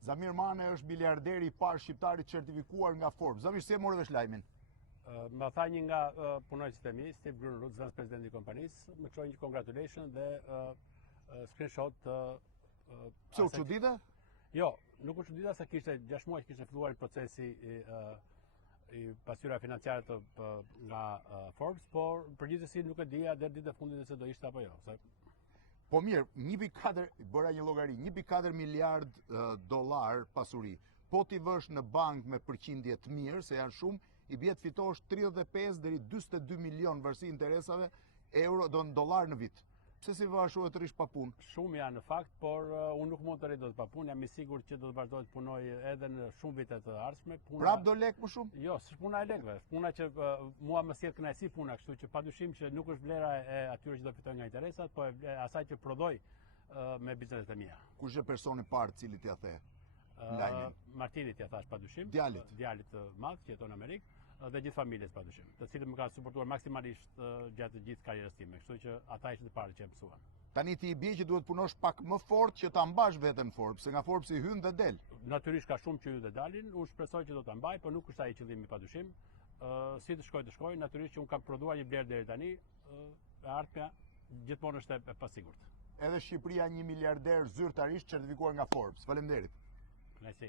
Zamir Mane është miliarderi i parë shqiptar i certifikuar nga Forbes. Zamir, si e morë vesh lajmin? Më tha një nga punonjësit e mi, Steve Grunrud, zëvendës presidenti i kompanisë, më çoi një congratulation dhe screenshot Pse u çudite? Jo, nuk u çudita se kishte 6 muaj kishte filluar procesi i pasyra financiare nga Forbes, por përgjithësi nuk e dija deri ditën e fundit se do ishte apo jo. Po mirë, 1.4, bëra një llogari, 1.4 miliard dollar pasuri. Po ti vësh në bank me përqindje të mirë, se janë shumë, i bie të fitosh 35 deri 42 milion varësi interesave euro në dollar në vit. Pse si vë ashtu e të rish pa punë? Shumë janë në fakt, por unë nuk mund të rri dot pa punë, jam i sigurt që do të vazhdoj të punoj edhe në shumë vite të ardhshme. Prap do lek më shumë? Jo, s'është puna e lekëve, është puna që mua më sjell kënaqësi puna, kështu që padyshim që nuk është vlera e atyre që do fitojnë nga interesat, po e asaj që prodhoj me bizneset e mia. Kush është personi i parë cili t'ia the? Martinit ja thash padyshim. Djalit të madh që jeton në Amerikë dhe gjithë familjes padyshim, të cilët më kanë suportuar maksimalisht gjatë të gjithë karrierës time, kështu që ata ishin të parë që e mësuan. Tani ti i bie që duhet punosh pak më fort që ta mbash veten Forbes, se nga Forbes i hyn dhe del. Natyrisht ka shumë që hyn dhe dalin, unë shpresoj që do ta mbaj, por nuk është ai qëllimi padyshim. Si të shkoj, natyrisht që unë kam prodhuar një blerë deri tani, e ardhmja gjithmonë është e pasigurt. Edhe Shqipëria një miliarder zyrtarisht certifikuar nga Forbes. Faleminderit. Kënaqësi.